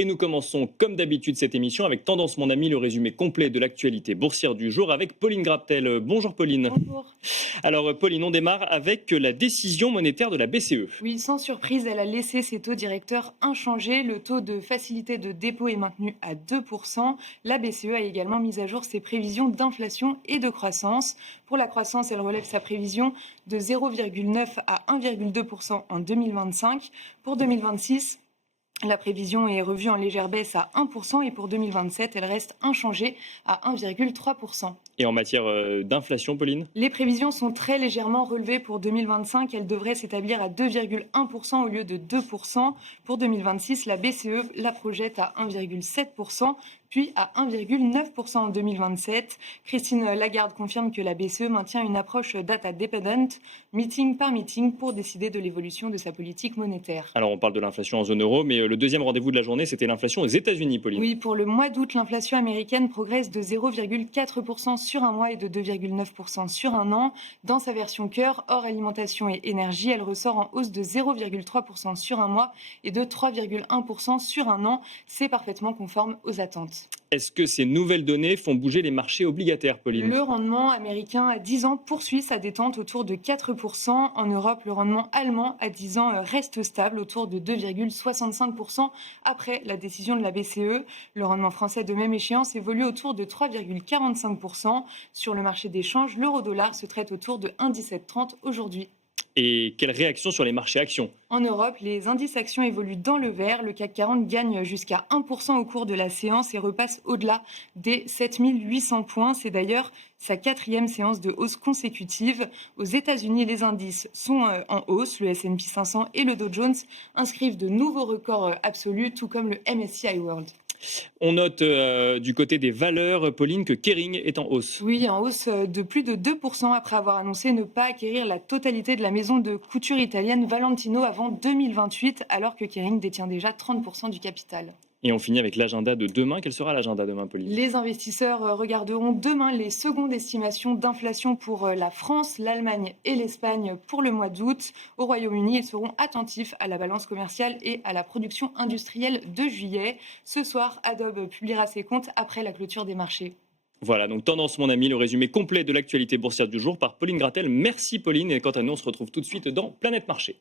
Et nous commençons comme d'habitude cette émission avec Tendance mon ami, le résumé complet de l'actualité boursière du jour avec Pauline Graptel. Bonjour Pauline. Bonjour. Alors Pauline, on démarre avec la décision monétaire de la BCE. Oui, sans surprise, elle a laissé ses taux directeurs inchangés. Le taux de facilité de dépôt est maintenu à 2%. La BCE a également mis à jour ses prévisions d'inflation et de croissance. Pour la croissance, elle relève sa prévision de 0,9 à 1,2% en 2025. Pour 2026, la prévision est revue en légère baisse à 1% et pour 2027, elle reste inchangée à 1,3%. Et en matière d'inflation, Pauline? Les prévisions sont très légèrement relevées pour 2025. Elles devraient s'établir à 2,1% au lieu de 2%. Pour 2026, la BCE la projette à 1,7%, puis à 1,9% en 2027. Christine Lagarde confirme que la BCE maintient une approche data dependent, meeting par meeting, pour décider de l'évolution de sa politique monétaire. Alors on parle de l'inflation en zone euro, mais le deuxième rendez-vous de la journée, c'était l'inflation aux États-Unis, Pauline. Oui, pour le mois d'août, l'inflation américaine progresse de 0,4% sur un mois et de 2,9% sur un an. Dans sa version cœur, hors alimentation et énergie, elle ressort en hausse de 0,3% sur un mois et de 3,1% sur un an. C'est parfaitement conforme aux attentes. Est-ce que ces nouvelles données font bouger les marchés obligataires, Pauline? Le rendement américain à 10 ans poursuit sa détente autour de 4%. En Europe, le rendement allemand à 10 ans reste stable autour de 2,65% après la décision de la BCE. Le rendement français de même échéance évolue autour de 3,45%. Sur le marché des changes, l'euro-dollar se traite autour de 1,1730 aujourd'hui. Et quelle réaction sur les marchés actions? En Europe, les indices actions évoluent dans le vert. Le CAC 40 gagne jusqu'à 1% au cours de la séance et repasse au-delà des 7800 points. C'est d'ailleurs sa 4e séance de hausse consécutive. Aux États-Unis, les indices sont en hausse. Le S&P 500 et le Dow Jones inscrivent de nouveaux records absolus, tout comme le MSCI World. On note du côté des valeurs, Pauline, que Kering est en hausse. Oui, en hausse de plus de 2% après avoir annoncé ne pas acquérir la totalité de la maison de couture italienne Valentino avant 2028, alors que Kering détient déjà 30% du capital. Et on finit avec l'agenda de demain. Quel sera l'agenda demain, Pauline? Les investisseurs regarderont demain les secondes estimations d'inflation pour la France, l'Allemagne et l'Espagne pour le mois d'août. Au Royaume-Uni, ils seront attentifs à la balance commerciale et à la production industrielle de juillet. Ce soir, Adobe publiera ses comptes après la clôture des marchés. Voilà, donc Tendance mon ami, le résumé complet de l'actualité boursière du jour par Pauline Gratel. Merci Pauline, et quant à nous, on se retrouve tout de suite dans Planète Marché.